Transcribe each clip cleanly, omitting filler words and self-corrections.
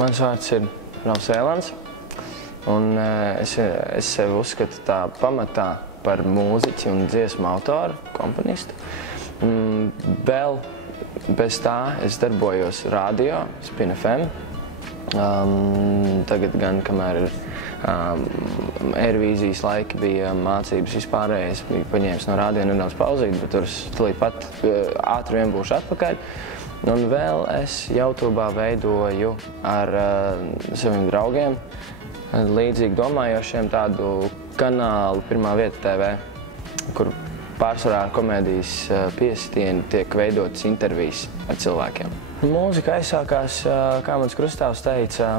Mans vārds ir Ralfs Ēlans, un es sevi uzskatu tā pamatā par mūziķi un dziesmu autoru, komponistu. Vēl bez tā es darbojos radio, Spin FM. Tagad gan, kamēr ir Airvīzijas laiki, bija mācības vispārējais, biju paņēmis no radio nedaudz pauzīt, bet tur tūlīt pat ātri vien būšu atpakaļ. Un vēl es YouTube'ā veidoju ar saviem draugiem, līdzīgi domājošiem, tādu kanālu Pirmā vieta TV, kur pārsvarā ar komēdijas piesitienu tiek veidotas intervijas ar cilvēkiem. Mūzika aizsākās, kā mans krustāvs teica,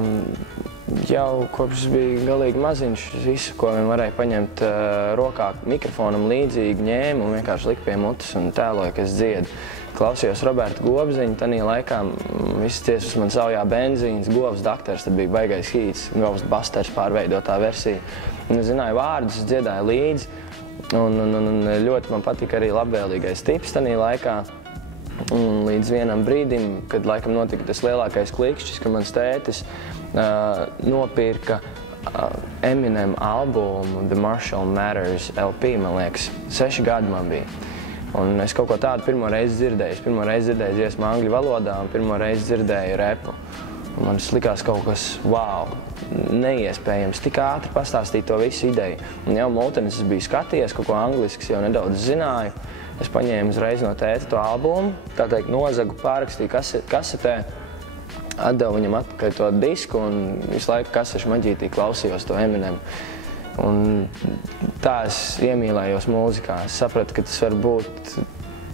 jau kopš bija galīgi maziņš. Visu, ko vien varēja paņemt rokā mikrofonam līdzīgi, ņēmu un vienkārši liku pie mutes un tēloju, ka es dziedu. Klausījos Roberta Gobziņu, tanī laikā visas dziesmas man saujā benzīns, Govs daktars, tad bija baigais hīts, Govs basters pārveidotā versija. Un es zināju vārdus, es dziedāju līdzi, un ļoti man patika arī labvēlīgais tips tanī laikā. Līdz vienam brīdim, kad laikam notika tas lielākais klikšķis, ka mans tētis nopirka Eminem albumu The Marshall Mathers LP, man liekas, 6 gadi man bija. Un es kaut ko tādu pirmo reizi dzirdēju. Es pirmo reizi dzirdēju dziesmu angļu valodā un pirmo reizi dzirdēju repu. Un man likās kaut kas, wow, neiespējams, tik ātri pastāstīt to visu ideju. Un jau mūtenis es biju skatījies, kaut ko anglisks jau nedaudz zināju. Es paņēmu uzreiz no tēta to albumu, tā teikt, nozagu, pārakstīju kasetē, atdevu viņam atpakaļ to disku un visu laiku kasešu maģītī klausījos to Eminem. Un tā es iemīlējos mūzikā. Es sapratu, ka tas var būt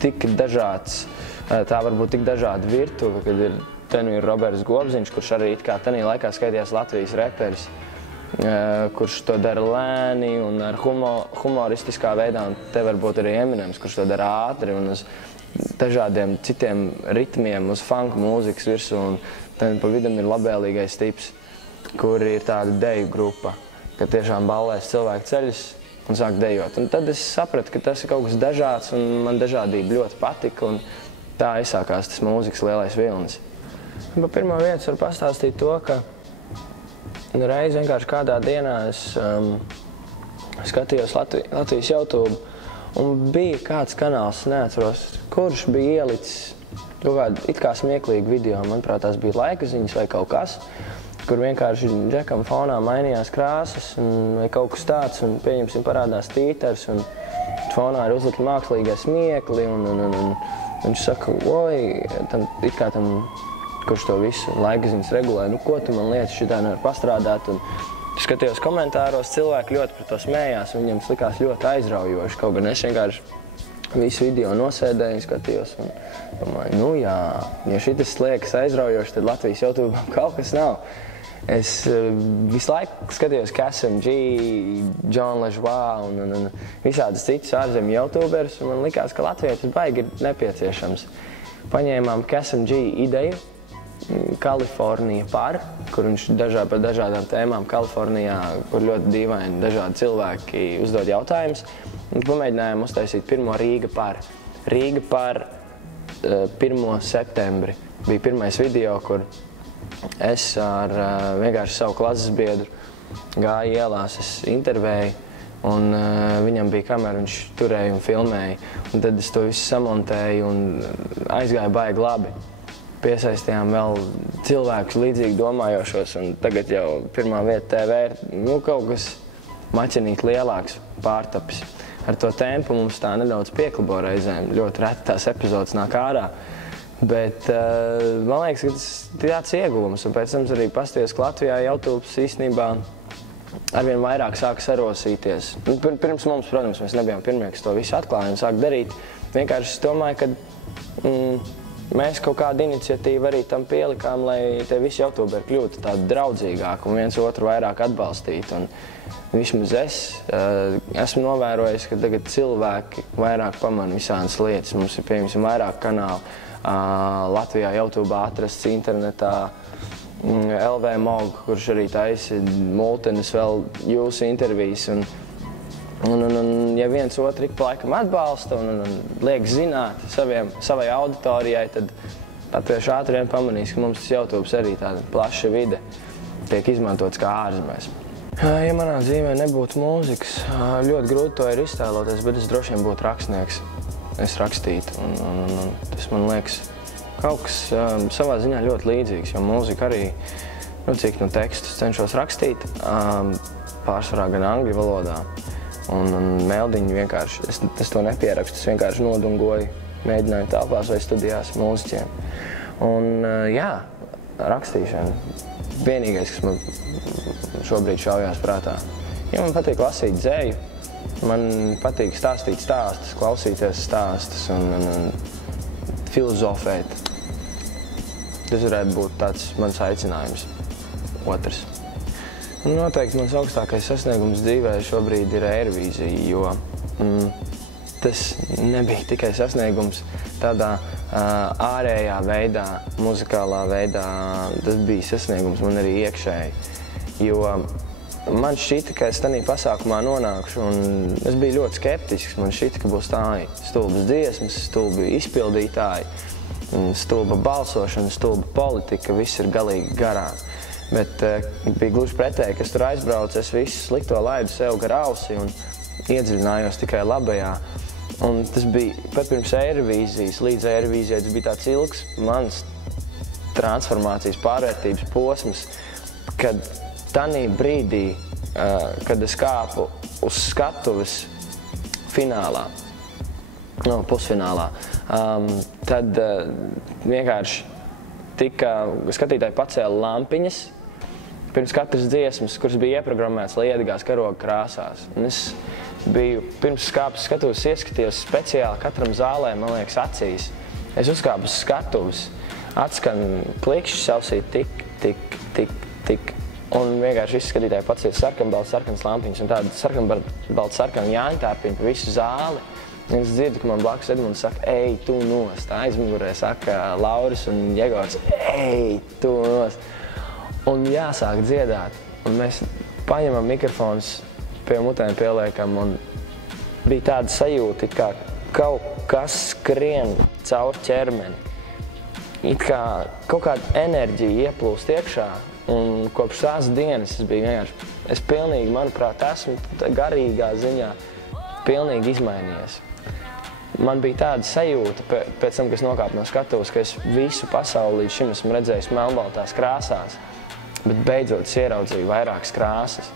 tik dažāds, tā var būt tik dažāda virtuve, kad ir Roberts Gobziņš, kurš arī it kā tanī laikā skaitījās Latvijas reperis, kurš to dara lēni un ar humoristiskā veidā, un te var būt arī Eminems, kurš to dara ātri un uz dažādiem citiem ritmiem, uz funku mūzikas virsū, un tad pa vidam ir labvēlīgais tips, kur ir tāda deju grupa, ka tiešām ballēs cilvēku ceļus un sāk dejot. Un tad es sapratu, ka tas ir kaut kas dažāds un man dažādība ļoti patika, un tā aizsākās tas mūzikas lielais vilnis. Pa pirmā vietas var pastāstīt to, ka reiz vienkārši kādā dienā es skatījos Latvijas YouTube, un bija kāds kanāls, neatceros, kurš bija ielicis kaut kādu it kā smieklīgu video. Manuprāt, tās bija laika ziņas vai kaut kas, kur vienkārši džekam fonā mainījās krāsas vai kaut kas tāds, un pieņemsim parādās tītars, un fonā ir uzlikti mākslīgie smiekli, un viņš saka, oi, it kā tam, kurš to visu laika ziņas regulē, nu ko tu man lietas šitā nevar pastrādāt, un skatījos komentāros, cilvēki ļoti par to smējās, un viņiem tas likās ļoti aizraujoši, kaut gan es vienkārši visu video nosēdēju, skatījos un domāju, nu jā, ja šitas liekas aizraujoši, tad Latvijas YouTube kaut kas nav. Es visu laiku skatījos KSMG, John Lejoie un visādas citas ārzemju YouTuberus, un man likās, ka Latvijai tas baigi ir nepieciešams. Paņēmām KSMG ideju, Kalifornija par, kur viņš par dažādām tēmām Kalifornijā, kur ļoti dīvaini dažādi cilvēki uzdod jautājumus. Un pamēģinājām uztaisīt pirmo Rīga par. Rīga par 1. septembri bija pirmais video, kur es ar vienkārši savu klases biedru gāju ielās, es intervēju, un viņam bija kamera, viņš turēja un filmēja. Un tad es to visu samontēju un aizgāju baigi labi. Piesaistījām vēl cilvēkus līdzīgi domājošos, un tagad jau Pirmā vieta TV ir kaut kas maķenīt lielāks, pārtapis. Ar to tempu mums tā nedaudz pieklabo reizēm, ļoti reti tās epizodes nāk ārā. Bet man liekas, ka tas ir tāds ieguvums, un pēc tam arī pasties, ka Latvijā YouTube īstenībā arvien vairāk sāk sarosīties. Pirms mums, protams, mēs nebijām pirmie, kas to visu atklāja un sāk darīt. Vienkārši es domāju, ka mēs kaut kādu iniciatīvu arī tam pielikām, lai tie visi YouTuberi kļūtu tādi draudzīgāki un viens otru vairāk atbalstītu. Un vismaz es esmu novērojis, ka tagad cilvēki vairāk pamana visādas lietas. Mums ir, piemēram, vairāk kanālu Latvijā YouTube atrasts internetā, LV Mog, kurš arī taisa multenes vēl jūsu intervijas. Un ja viens otru ik pa laikam atbalsta un liek zināt savai auditorijai, tad latvieši ātri vien pamanīs, ka mums tas YouTube arī tāda plaša vide tiek izmantots kā ārzemēs. Ja manā dzīvē nebūtu mūzikas, ļoti grūti to ir iztēloties, bet es droši vien būtu rakstnieks. Es rakstītu, un tas man liekas kaut kas savā ziņā ļoti līdzīgs, jo mūzika arī, cik tekstus cenšos rakstīt, pārsvarā gan angļu valodā, un meldiņu vienkārši, es to nepierakstu, es vienkārši nodungoju mēģinājumu telpās vai studijās mūziķiem. Un jā, rakstīšana, vienīgais, kas man šobrīd šaujās prātā. Ja man patīk lasīt dzēju, man patīk stāstīt stāstus, klausīties stāstus un filozofēt. Tas varētu būt tāds mans aicinājums. Otrs. Noteikti mans augstākais sasniegums dzīvē šobrīd ir Eirovīzija, jo tas nebija tikai sasniegums tādā ārējā veidā, muzikālā veidā, tas bija sasniegums man arī iekšēji. Jo man šķita, ka es tādā pasākumā nonākšu, un es biju ļoti skeptisks. Man šķita, ka būs tādi stulbas dziesmas, stulbi izpildītāji, stulba balsošana, stulba politika, viss ir galīgi garā. Bet bija gluži pretēji, ka es tur aizbraucu, es visu slikto laidu sev gar ausi un iedziļinājos tikai labajā. Un tas bija pat pirms Eirovīzijas, līdz Eirovīzijai tas bija tāds ilgs mans transformācijas pārvērtības posms, kad tanī brīdī, kad es kāpu uz skatuves finālā, pusfinālā, tad vienkārši skatītāji pacēla lampiņas pirms katras dziesmas, kuras bija ieprogrammētas, lai iedegās karoga krāsās. Un es biju pirms skāpes skatuves ieskatījos speciāli katram zālē, man liekas, acīs. Es uzkāpu uz skatuves, atskan klikšķis ausī tik, tik, tik, tik. Un vienkārši visi skatītāji pacēla sarkanbalts, sarkanas lampiņas un tādu sarkanbalts, sarkanu jāņtārpiņu pa visu zāli. Un es dzirdu, ka man blakus Edmunds saka, ej, tu nost. Aizmugurē saka Lauris un Jegors, ej, tu nost. Un jāsāk dziedāt. Un mēs paņemam mikrofonus, pie mutēm pieliekam, un bija tāda sajūta, it kā kaut kas skrien caur ķermeni. It kā kaut kāda enerģija ieplūst iekšā, un kopš tās dienas es biju vienkārši, es pilnīgi, manuprāt, esmu garīgā ziņā pilnīgi izmainījies. Man bija tāda sajūta pēc tam, kad es nokāpu no skatuves, ka es visu pasauli līdz šim esmu redzējis melnbaltās krāsās, bet beidzot es ieraudzīju vairākas krāsas.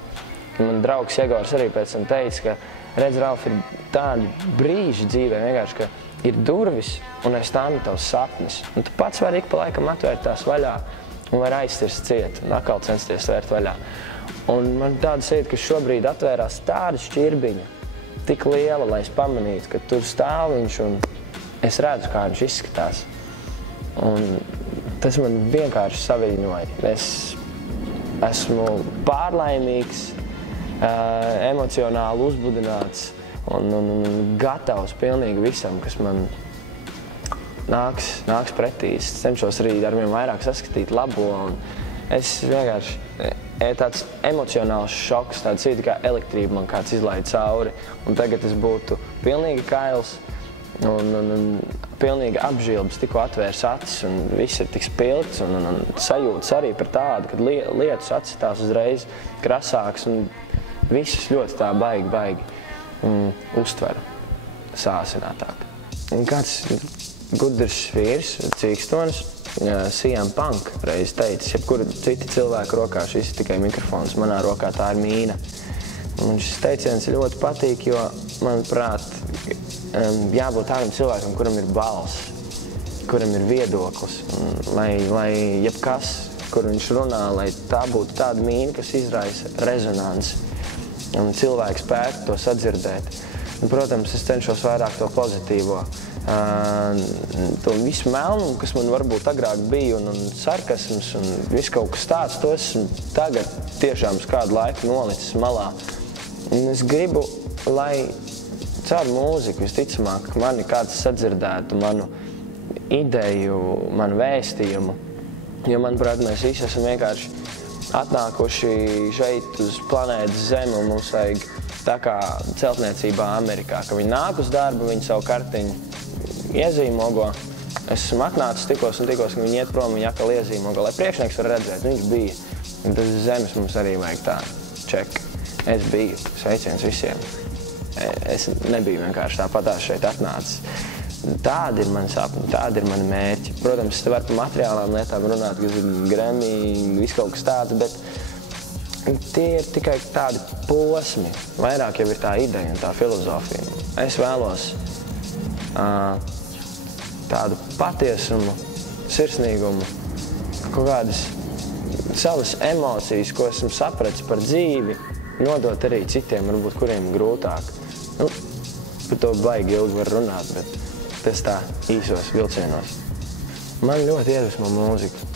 Man draugs Jegors arī pēc tam teica, ka redz, Ralf, ir tādi brīži dzīvē vienkārši, ka ir durvis un aiz tām ir tavs sapnis. Un tu pats vari ik pa laikam atvērt tās vaļā un var aiztirst ciet un atkal censties vērt vaļā. Un man tāda sajūta, ka šobrīd atvērās tāda šķirbiņa, tik liela, lai es pamanītu, ka tur stāv viņš un es redzu, kā viņš izskatās. Un tas man vienkārši saviļņoja. Es esmu pārlaimīgs, emocionāli uzbudināts un gatavs pilnīgi visam, kas man nāks pretī. Es cenšos arī ar vien vairāk saskatīt labo. Un es vienkārši tāds emocionāls šoks, tāds ir kā elektrība man kāds izlaid cauri. Un tagad es būtu pilnīgi kails un pilnīgi apžilbs, tikko atvērs acis un viss ir tik spilgts un sajūtas arī par tādu, kad lietus atsitās uzreiz krasāks un viss ļoti tā baigi uztveru sāsinātāk. Un kāds gudrs vīrs, Cīkstonis, CM Punk reiz teica, jebkura cita cilvēka rokā šis ir tikai mikrofons, manā rokā tā ir mīna. Un šis teiciens ļoti patīk, jo, manuprāt, jābūt tādam cilvēkam, kuram ir balss, kuram ir viedoklis, lai jebkas, kur viņš runā, lai tā būtu tāda mīna, kas izraisa rezonanci, un cilvēks spētu to sadzirdēt. Un, protams, es cenšos vairāk to pozitīvo, to visu melnumu, kas man varbūt agrāk bija, un sarkasms, un viss kaut kas tāds, to esmu tagad tiešām uz kādu laiku nolicis malā. Un es gribu, lai caur mūziku visticamāk mani kāds sadzirdētu manu ideju, manu vēstījumu. Jo, manuprāt, mēs visi esam vienkārši atnākuši šeit uz planētas Zemi un mums vajag tā kā celtniecībā Amerikā, ka viņi nāk uz darbu, viņi savu kartiņu iezīmogo Es esmu atnācis tikos, ka viņi iet prom, viņi atkal iezīmoga, lai priekšnieks var redzēt, viņš bija. Un tas zemes mums arī vajag tā, ček. Es biju, sveiciens visiem. Es nebiju vienkārši tāpatās šeit atnācis. Tādi ir mani sapņi, tādi ir mani mērķi. Protams, es te varu par materiālām lietām runāt, kas ir Grammy, viss kaut kas tāds, bet tie ir tikai tādi posmi. Vairāk jau ir tā ideja un tā filozofija. Es vēlos tādu patiesumu, sirsnīgumu, kaut kādas savas emocijas, ko esmu sapratis par dzīvi, nodot arī citiem, varbūt kuriem grūtāk. Par to baigi ilgi var runāt, bet tas tā īsos vilcienos. Man ļoti iedvesmo mūzika.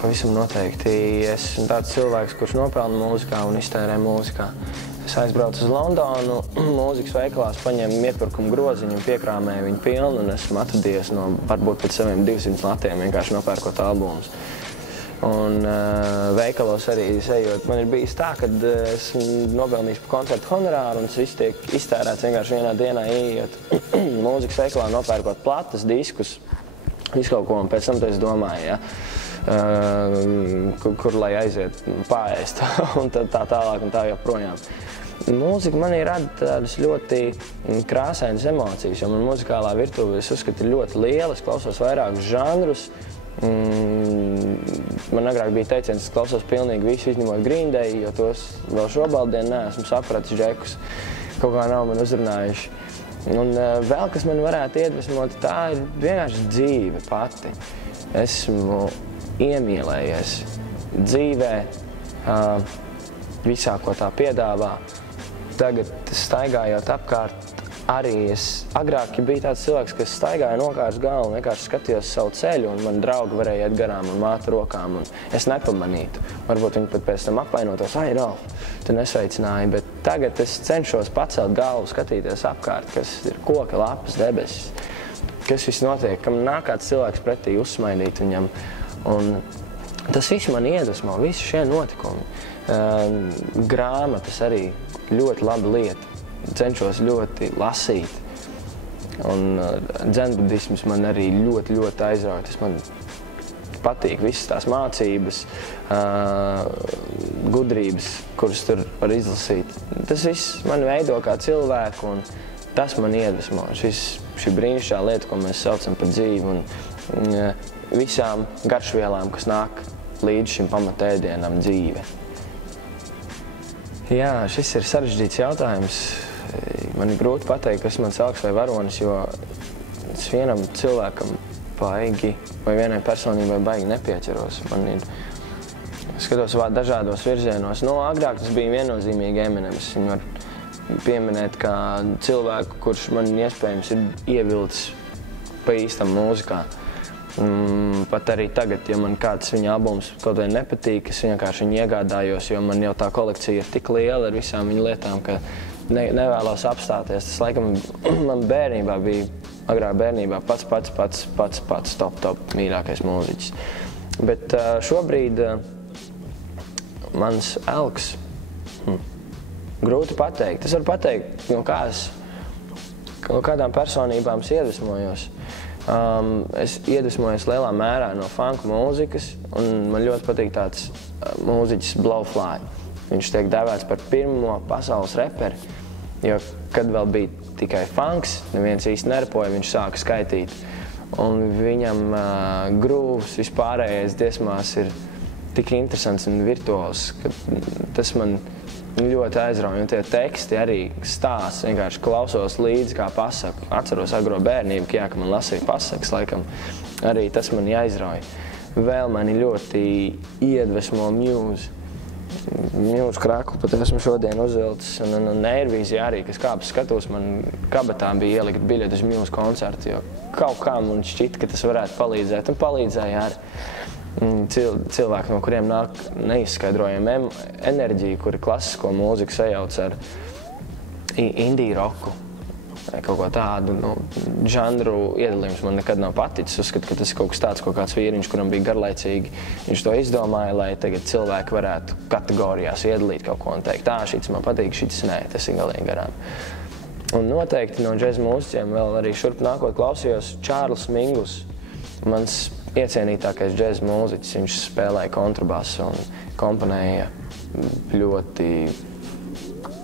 Pavisam noteikti. Esmu tāds cilvēks, kurš nopelna mūzikā un iztērē mūzikā. Es aizbraucu uz Londonu, mūzikas veikalās paņēmu iepirkumu groziņu un piekrāmēju viņu pilnu un esmu atradies no varbūt pēc saviem 200 latiem, vienkārši nopērkot albumus. Un veikalos arī ejot, man ir bijis tā, kad esmu nopelnījis par koncertu honorāru un tas viss tiek iztērēts vienkārši vienā dienā ieiet mūzikas veikalā, nopērkot platas, diskus, visu kaut ko, un pēc tam es domāju, ja, kur lai aiziet paēst un tā tālāk un tā joprojām. Mūzika manī rada tādas ļoti krāsainas emocijas, jo man muzikālā virtuve, es uzskatu, ir ļoti liela, es klausos vairākus žanrus. Man agrāk bija teiciens, es klausos pilnīgi visu izņemot Green Day, jo tos vēl šobaldien neesmu sapratis džekus, kaut kā nav man uzrunājuši. Un vēl, kas man varētu iedvesmot, tā ir vienkārši dzīve pati. Esmu iemīlējies dzīvē, visā, ko tā piedāvā. Tagad staigājot apkārt, arī es agrāk biju tāds cilvēks, kas staigāja nokārs galvu, vienkārši skatījos savu ceļu, un man draugi varēja iet garām un māta rokām, un es nepamanītu. Varbūt viņi pat pēc tam apvainotos, ai, Ralf, tu nesveicināji, bet tagad es cenšos pacelt galvu, skatīties apkārt, kas ir koka, lapas, debesis, kas viss notiek, kam nāk kāds cilvēks pretī uzsmaidīt viņam, un tas viss man iedvesmo, visi šie notikumi. Grāmatas arī ļoti laba lieta. Cenšos ļoti lasīt. Un dzenbudisms man arī ļoti aizrauja. Tas man patīk visas tās mācības, gudrības, kuras tur var izlasīt. Tas viss man veido kā cilvēku un tas man iedvesmo. Šī brīnišķīgā lieta, ko mēs saucam par dzīvi un visām garšvielām, kas nāk līdz šim pamatēdienam dzīve. Jā, šis ir sarežģīts jautājums. Man ir grūti pateikt, kas man elks vai varonis, jo es vienam cilvēkam baigi vai vienai personībai baigi nepieķeros. Es skatos dažādos virzienos. Agrāk tas bija viennozīmīgi Eminems. Viņu var pieminēt kā cilvēku, kurš man iespējams ir ievilcis pa īstam mūzikā. Pat arī tagad, ja man kāds viņa albums kaut vai nepatīk, es vienkārši viņu iegādājos, jo man jau tā kolekcija ir tik liela ar visām viņa lietām, ka nevēlos apstāties. Tas laikam man bērnībā bija, agrāk bērnībā, pats top mīļākais mūziķis. Bet šobrīd mans elks, grūti pateikt. Es varu pateikt, no kādām personībām es iedvesmojos. Es iedvesmojos lielā mērā no funku mūzikas, un man ļoti patīk tāds mūziķis Blowfly. Viņš tiek dēvēts par pirmo pasaules reperi, jo kad vēl bija tikai funks, neviens īsti nerapoja, viņš sāka skaitīt. Un viņam grūvs vispārējais dziesmās ir tik interesants un virtuos, ka tas man ļoti aizrauja, un tie teksti arī stāsts, vienkārši klausos līdzi kā pasaku. Atceros agro bērnību, ka man lasīja pasakas, laikam arī tas mani aizrauja. Vēl mani ļoti iedvesmo Muse. Muse kraku pat esmu šodien uzvilcis, un Airvīzija arī, kas kāpes skatos, man kabatā bija ielikt biļeti uz Muse koncertu, jo kaut kā man šķita, ka tas varētu palīdzēt, un palīdzēja arī. Cilvēki, no kuriem nāk neizskaidrojama enerģija, kuri klasisko mūziku sajauc ar indiju roku, kaut ko tādu, žanru iedalījums man nekad nav paticis. Uzskatu, ka tas ir kaut kas tāds, ko kāds vīriņš, kuram bija garlaicīgi, viņš to izdomāja, lai tagad cilvēki varētu kategorijās iedalīt kaut ko un teikt, šits man patīk, šits nē, tas ir galīgi garām. Un noteikti no džeza mūziķiem vēl arī šurp nākot klausījos Čārlis Mingus. Mans iecienītākais džeza mūziķis, viņš spēlēja kontrabasu un komponēja ļoti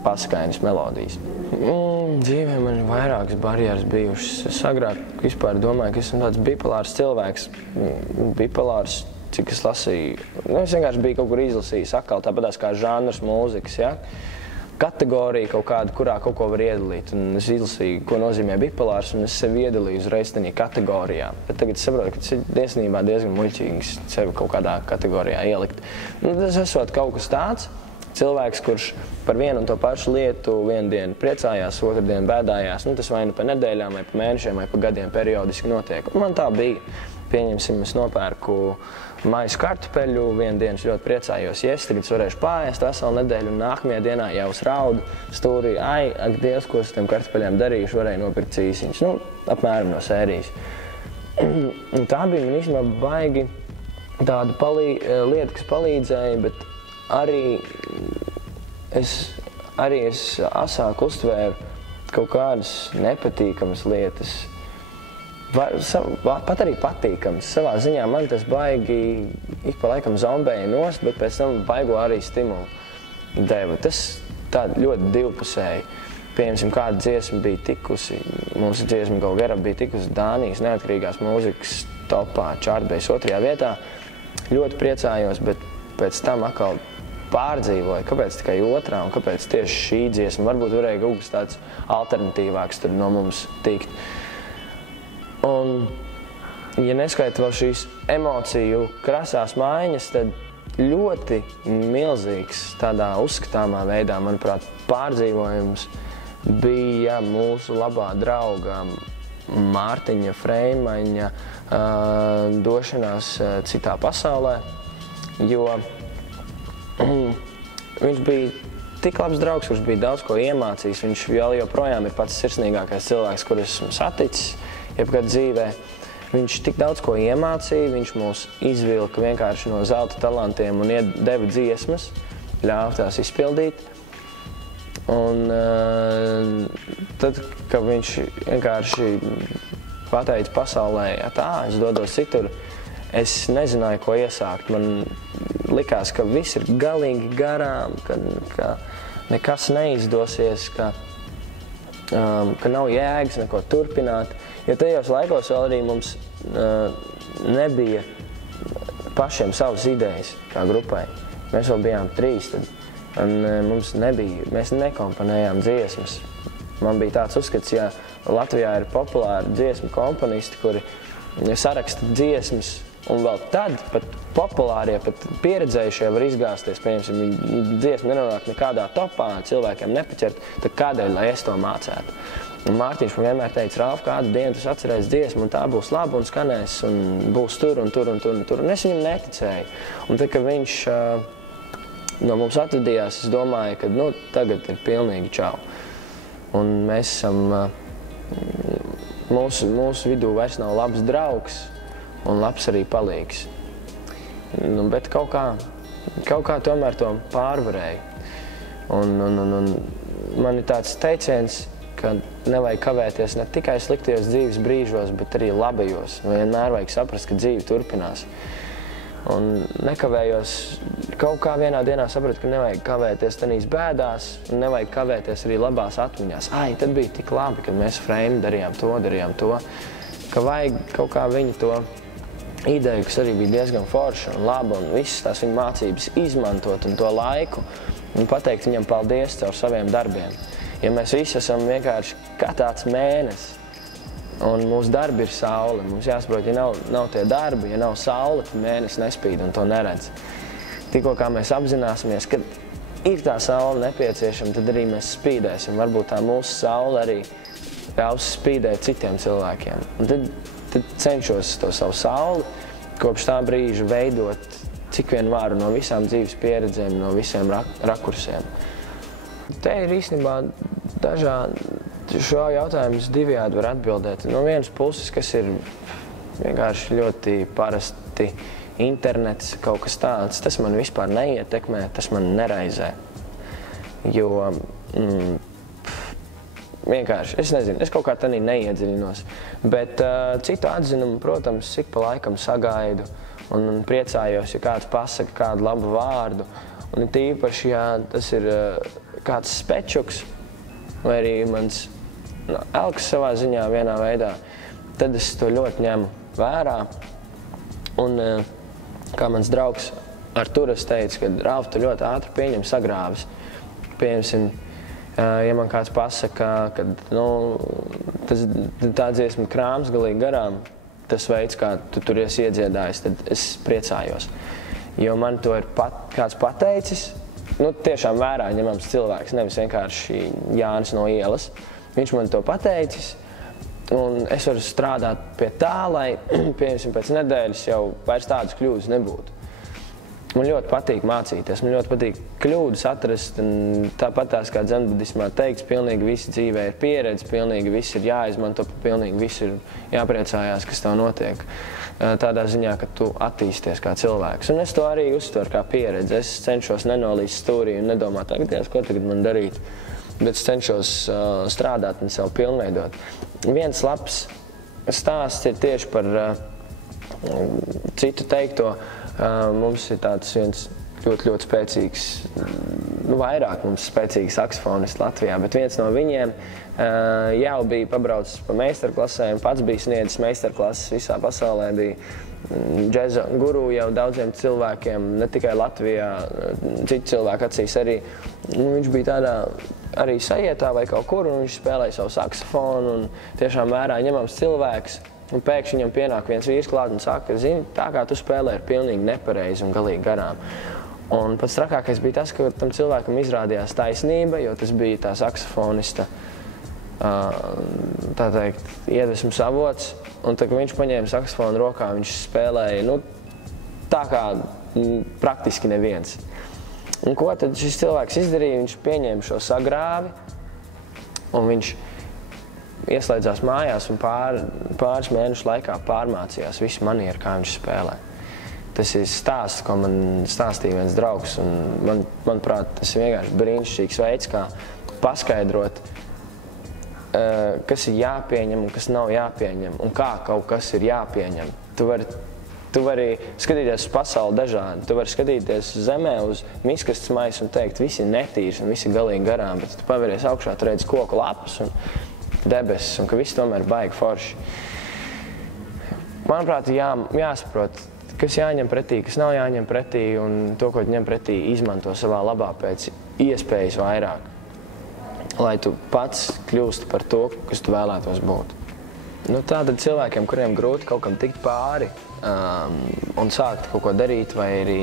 paskainas melodijas. Dzīvē man ir vairākas barjeras bijušas. Es agrāk vispār domāju, ka esmu tāds bipolārs cilvēks. Bipolārs, cik es lasīju. Es vienkārši biju kaut kur izlasījis atkal tāpatās kā žanrs mūzikas, ja? Kategorija kaut kāda, kurā kaut ko var iedalīt. Un es izlasīju, ko nozīmē bipolārs, un es sevi iedalīju uzreiz tādā kategorijā. Bet tagad es saprotu, ka tas ir īstenībā diezgan muļķīgs sevi kaut kādā kategorijā ielikt. Tas esot kaut kas tāds. Cilvēks, kurš par vienu un to pašu lietu vienu dienu priecājās, otru dienu bēdājās, tas vai nu pa nedēļām, vai pa mēnešiem, vai pa gadiem periodiski notiek. Un man tā bija. Pieņemsim, es nopērku maisu kartupeļu, vienu dienu es ļoti priecājos, tagad es varēšu pāriest veselu nedēļu, un nākamajā dienā jau es raudu stūrī, ak Dievs, ko es tiem kartupeļiem darījuši, varēju nopirkt cīsiņus. Apmēram no sērijas. Un tā bija man īstenībā baigi tāda lieta, kas palīdzēja, bet arī es asāk uztvēru kaut kādas nepatīkamas lietas. Pat arī patīkams. Savā ziņā man tas baigi ik pa laikam zombēja nost, bet pēc tam baigo arī stimulu deva. Tas tāda ļoti divpusēji. Pieņemsim, kāda dziesma bija tikusi, mums dziesma Go Get Up bija tikusi Dānijas neatkarīgās mūzikas topā, Chartbase 2. vietā. Ļoti priecājos, bet pēc tam atkal pārdzīvoju, kāpēc tikai 2. un kāpēc tieši šī dziesma. Varbūt varēja kaut kas tāds alternatīvāks tur no mums tikt. Un, ja neskaita vēl šīs emociju krasās maiņas, tad ļoti milzīgs tādā uzskatāmā veidā, manuprāt, pārdzīvojums bija mūsu labā drauga Mārtiņa Freimaņa došanās citā pasaulē, jo viņš bija tik labs draugs, kurš bija daudz ko iemācījis. Viņš joprojām ir pats sirsnīgākais cilvēks, kurus esmu saticis jebkad dzīvē. Viņš tik daudz ko iemācīja, viņš mūs izvilka vienkārši no zelta talantiem un deva dziesmas, ļāva tās izpildīt. Un tad, kad viņš vienkārši pateica pasaulē, tā, es dodos citur, es nezināju, ko iesākt. Man likās, ka viss ir galīgi garām, ka nekas neizdosies, ka nav jēgas neko turpināt. Jo tajos laikos vēl arī mums nebija pašiem savas idejas kā grupai. Mēs vēl bijām 3, un mums nebija, mēs nekomponējām dziesmas. Man bija tāds uzskats, ja Latvijā ir populāri dziesmu komponisti, kuri saraksta dziesmas, un vēl tad pat populārie, pat pieredzējušie var izgāzties, pieņemsim, dziesma nenonāk nekādā topā, cilvēkiem nepaķert, tad kādēļ, lai es to mācētu? Un Mārtiņš man vienmēr teica, Ralf, kādu dienu tas atcerēs dziesmu, un tā būs laba un skanēs, un būs tur un tur un tur un tur. Un es viņam neticēju. Un tad, kad viņš no mums atvadījās, es domāju, ka tagad ir pilnīgi čau. Un mēs esam, mūsu vidū vairs nav labs draugs un labs arī palīgs. Bet kaut kā tomēr to pārvarēju. Un man ir tāds teiciens, ka nevajag kavēties ne tikai sliktajos dzīves brīžos, bet arī labajos. Vienmēr vajag saprast, ka dzīve turpinās. Un nekavējos, kaut kā vienā dienā sapratu, ka nevajag kavēties tanīs bēdās, un nevajag kavēties arī labās atmiņās. Tad bija tik labi, kad mēs Freimi darījām to, ka vajag kaut kā viņu to ideju, kas arī bija diezgan forša un laba, un visas tās viņa mācības izmantot un to laiku, un pateikt viņam paldies caur saviem darbiem. Ja mēs visi esam vienkārši kā tāds mēnesis, un mūsu darbi ir saule, mums jāsaprot, ja nav tie darbi, ja nav saule, tad mēnesis nespīd un to neredz. Tikko kā mēs apzināsimies, ka ir tā saule nepieciešama, tad arī mēs spīdēsim. Varbūt tā mūsu saule arī ļaus spīdēt citiem cilvēkiem. Un tad cenšos to savu sauli kopš tā brīža veidot, cik vien varu no visām dzīves pieredzēm, no visiem rakursiem. Te ir īstenībā dažādi šo jautājumus divējādi var atbildēt. No vienas puses, kas ir vienkārši ļoti parasti internets, kaut kas tāds, tas man vispār neietekmē, tas man neraizē. Jo vienkārši, es nezinu, es kaut kā tādā neiedziļinos. Bet citu atzinumu, protams, ik pa laikam sagaidu un priecājos, ja kāds pasaka kādu labu vārdu. Un tīpaši, ja tas ir kāds spečuks vai arī mans elks savā ziņā vienā veidā, tad es to ļoti ņemu vērā. Un kā mans draugs Arturas teica, ka Ralf, tu ļoti ātri pieņem sagrāvis. Pieņemsim, ja man kāds pasaka, ka tā dziesma krāms galīgi garām, tas veids, kā tu tur esi iedziedājis, tad es priecājos. Jo man to ir kāds pateicis, tiešām vērā ņemams cilvēks, nevis vienkārši Jānis no ielas. Viņš man to pateicis, un es varu strādāt pie tā, lai, piemēram, pēc nedēļas jau vairs tādas kļūdas nebūtu. Man ļoti patīk mācīties, man ļoti patīk kļūdas atrast, un tāpat tās kā dzenbudismā teikts, pilnīgi visi dzīvē ir pieredze, pilnīgi viss ir jāizmanto, pilnīgi viss ir jāpriecājās, kas tev notiek. Tādā ziņā, ka tu attīsties kā cilvēks. Un es to arī uztveru kā pieredzi. Es cenšos nenolīst stūrī un nedomāt, ko tagad man darīt, bet es cenšos strādāt un sev pilnveidot. Viens labs stāsts ir tieši par citu teikto. Mums ir tāds viens ļoti spēcīgs, vairāk mums spēcīgs saksofonists Latvijā, bet viens no viņiem jau bija pabraucis pa meistarklasēm, pats bija sniedzis meistarklases visā pasaulē, bija džeza guru jau daudziem cilvēkiem, ne tikai Latvijā, citu cilvēku acīs arī. Viņš bija tādā arī sajietā vai kaut kur, un viņš spēlēja savu saksofonu, un tiešām vērā ņemams cilvēks. Un pēkšņi viņam pienāk viens vīrs klāt un saka, zini, tā kā tu spēlē ir pilnīgi nepareizi un galīgi garām. Un pats trakākais bija tas, ka tam cilvēkam izrādījās taisnība, jo tas bija tā saksofonista, tā teikt, iedvesmas avots. Un tā, kad viņš paņēma saksofonu rokā, viņš spēlēja, tā kā praktiski neviens. Un ko tad šis cilvēks izdarīja? Viņš pieņēma šo sagrāvi, un viņš ieslēdzās mājās un pāris mēnešu laikā pārmācījās visu manieru, kā viņš spēlē. Tas ir stāsts, ko man stāstīja viens draugs, un manuprāt, tas ir vienkārši brīnišķīgs veids, kā paskaidrot, kas ir jāpieņem un kas nav jāpieņem, un kā kaut kas ir jāpieņem. Tu vari skatīties uz pasauli dažādi, tu vari skatīties zemē uz miskastes maisu un teikt, visi ir netīrs un visi ir galīgi garām, bet tu paveries augšā, tu redzi koku lapas un debesis, un ka viss tomēr baigi forši. Manuprāt, jāsaprot, kas jāņem pretī, kas nav jāņem pretī, un to, ko ņem pretī, izmanto savā labā pēc iespējas vairāk, lai tu pats kļūsti par to, kas tu vēlētos būt. Tātad cilvēkiem, kuriem grūti kaut kam tikt pāri un sākt kaut ko darīt, vai arī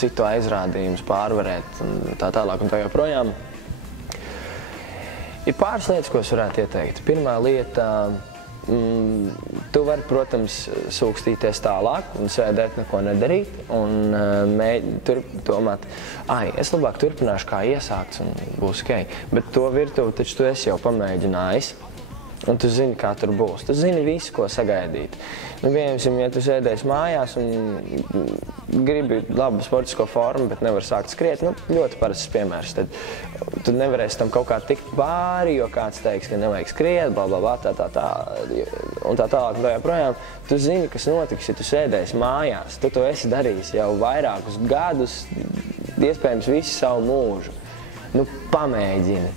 citu aizrādījumus pārvarēt un tā tālāk un tā joprojām, ir pāris lietas, ko es varētu ieteikt. Pirmā lieta, tu vari, protams, sūkstīties tālāk un sēdēt, neko nedarīt un domāt, es labāk turpināšu kā iesākts un būs ok. Bet to virtuvi taču tu esi jau pamēģinājis. Un tu zini, kā tur būs. Tu zini visu, ko sagaidīt. Piemēram, ja tu sēdēsi mājās un gribi labu sportisko formu, bet nevar sākt skriet, ļoti parasts piemērs. Tad tu nevarēsi tam kaut kā tikt pāri, jo kāds teiks, ka nevajag skriet, blablabla, un tā tālāk un tā joprojām. Tu zini, kas notiks, ja tu sēdēsi mājās. Tu to esi darījis jau vairākus gadus, iespējams visu savu mūžu. Pamēģini.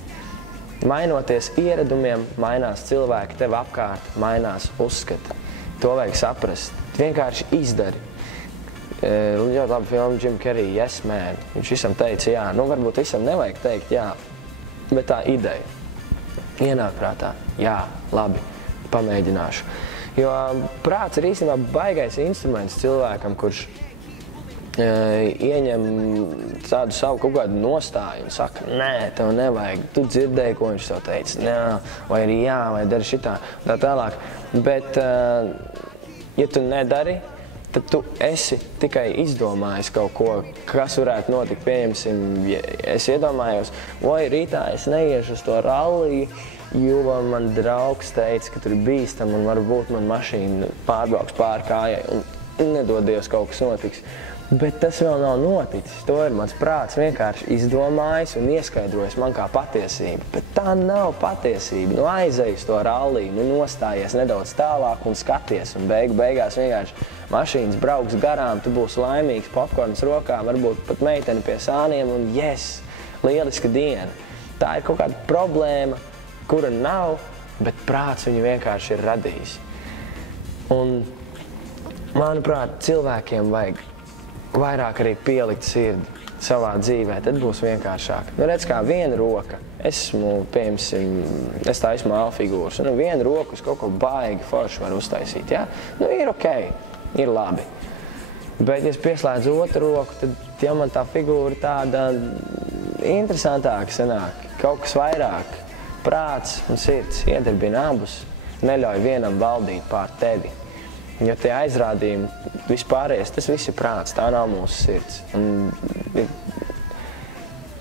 Mainoties ieradumiem, mainās cilvēki tev apkārt, mainās uzskati. To vajag saprast. Vienkārši izdari. Ļoti labi filma Jim Carrey, Yes Man. Viņš visam teica jā. Varbūt visam nevajag teikt jā, bet tā ideja ienāk prātā. Jā, labi, pamēģināšu. Jo prāts ir īstenībā baigais instruments cilvēkam, kurš ieņem tādu savu kaut kādu nostāju un saka, nē, tev nevajag, tu dzirdēji, ko viņš tev teica, nē, vai arī jā, vai dari šitā, tā tālāk. Bet, ja tu nedari, tad tu esi tikai izdomājis kaut ko, kas varētu notikt. Pieņemsim, ja es iedomājos, vai rītā es neiešu uz to ralliju, jo man draugs teica, ka tur ir bīstam un varbūt man mašīna pārbrauks pāri kājai un nedod Dievs kaut kas notiks. Bet tas vēl nav noticis. To ir mans prāts vienkārši izdomājis un ieskaidrojis man kā patiesība. Bet tā nav patiesība. Nu aizej uz to rallī, nu nostājies nedaudz tālāk un skaties. Un beigās vienkārši mašīnas brauks garām, tu būsi laimīgs, popkorns rokā, varbūt pat meiteni pie sāniem un yes, lieliska diena. Tā ir kaut kāda problēma, kura nav, bet prāts viņu vienkārši ir radījis. Un, manuprāt, cilvēkiem vajag vairāk arī pielikt sirdi savā dzīvē, tad būs vienkāršāk. Nu, redz, kā viena roka, piemēram, es taisu mālu figūras, un vienu roku uz kaut ko baigi forši var uztaisīt, ja? Nu, ir okei, ir labi. Bet, ja es pieslēdzu otru roku, tad, ja man tā figūra tāda interesantāka sanāk, kaut kas vairāk, prāts un sirds iedarbina abus, neļauj vienam valdīt pār tevi. Jo tie aizrādījumi, vispārējais, tas viss ir prāts, tā nav mūsu sirds. Un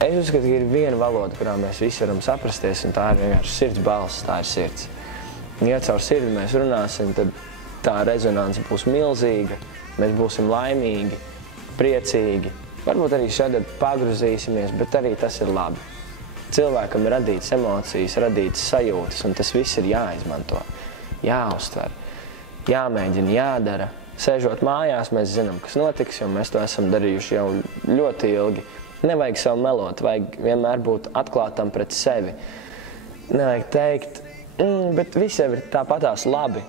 es uzskatu, ka ir viena valoda, kurā mēs visi varam saprasties, un tā ir vienkārši sirds balss, tā ir sirds. Ja caur sirdi mēs runāsim, tad tā rezonance būs milzīga, mēs būsim laimīgi, priecīgi. Varbūt arī šādi pagruzīsimies, bet arī tas ir labi. Cilvēkam ir radītas emocijas, radītas sajūtas, un tas viss ir jāizmanto, jāuztver. Jāmēģina, jādara. Sēžot mājās, mēs zinām, kas notiks, jo mēs to esam darījuši jau ļoti ilgi. Nevajag sev melot, vajag vienmēr būt atklātam pret sevi. Nevajag teikt, bet visiem ir tāpatās labi,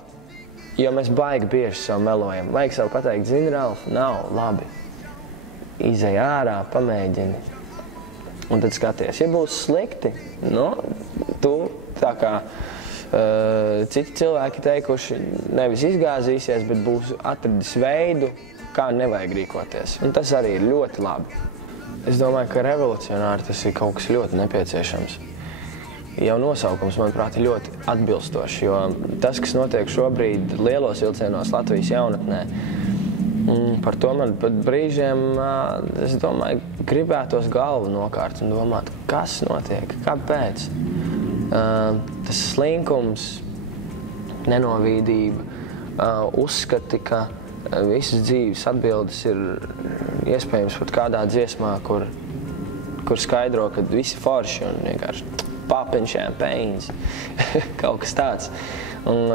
jo mēs baigi bieži sev melojam. Vajag sev pateikt, zini, Ralf, nav labi. Izej ārā, pamēģini. Un tad skaties, ja būs slikti, nu, tu tā kā citi cilvēki teikuši, nevis izgāzīsies, bet būs atradis veidu, kā nevajag rīkoties. Un tas arī ir ļoti labi. Es domāju, ka revolucionāri tas ir kaut kas ļoti nepieciešams. Jau nosaukums, manuprāt, ir ļoti atbilstošs, jo tas, kas notiek šobrīd lielos vilcienos Latvijas jaunatnē, par to man pat brīžiem, es domāju, gribētos galvu nokārt un domāt, kas notiek, kāpēc. Tas slinkums, nenovīdība, uzskati, ka visas dzīves atbildes ir iespējams pat kādā dziesmā, kur skaidro, ka visi forši un vienkārši poppin' champagnes, kaut kas tāds. Un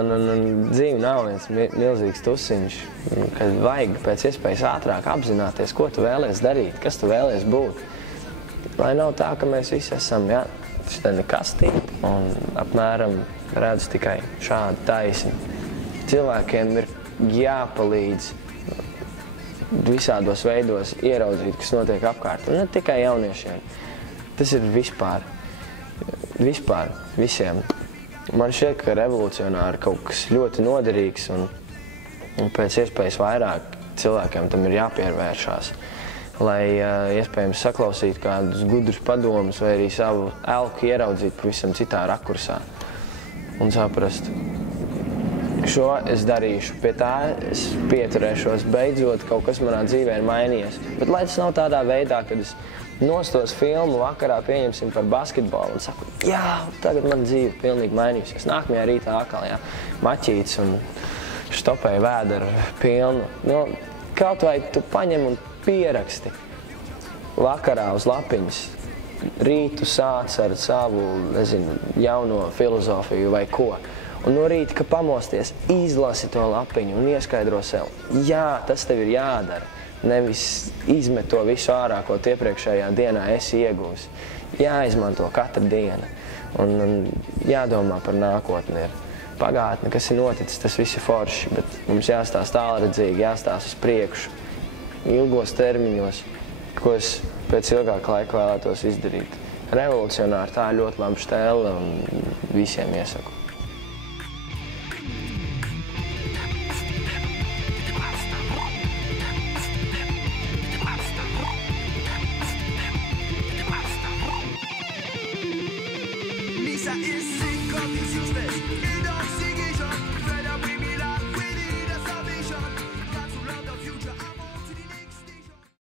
dzīve nav viens milzīgs tusiņš, kad vajag pēc iespējas ātrāk apzināties, ko tu vēlies darīt, kas tu vēlies būt. Lai nav tā, ka mēs visi esam, ja, šitā kastība un apmēram redz tikai šādu taisni. Cilvēkiem ir jāpalīdz visādos veidos ieraudzīt, kas notiek apkārt. Un ne tikai jauniešiem. Tas ir vispār, visiem. Man šķiet, ka revolucionāri kaut kas ļoti noderīgs un pēc iespējas vairāk cilvēkiem tam ir jāpievēršās. Lai iespējams saklausītu kādus gudrus padomus vai arī savu elku ieraudzīt pavisam citā rakursā un saprast, šo es darīšu, pie tā es pieturēšos, beidzot kaut kas manā dzīvē ir mainījies. Bet lai tas nav tādā veidā, kad es nostos filmu vakarā, pieņemsim par basketbolu un saku, jā, tagad man dzīve pilnīgi mainījusies. Nākamajā rītā atkal, jā, maķīts un štopēju vēderu pilnu. Nu, kaut vai tu paņem un pieraksti vakarā uz lapiņas, rītu sāc ar savu, nezinu, jauno filozofiju vai ko. Un no rīta, kad pamosties, izlasi to lapiņu un ieskaidro sev, jā, tas tev ir jādara. Nevis izmet to visu ārā, ko iepriekšējā dienā esi iegūs. Jāizmanto katra diena un jādomā par nākotni. Pagātne, kas ir noticis, tas viss ir forši, bet mums jāstāsta tālredzīgi, jāstāsta uz priekšu. Ilgos termiņos, ko es pēc ilgāka laika vēlētos izdarīt. Revolucionāri tā ir ļoti laba stēle un visiem iesaku. Lisa is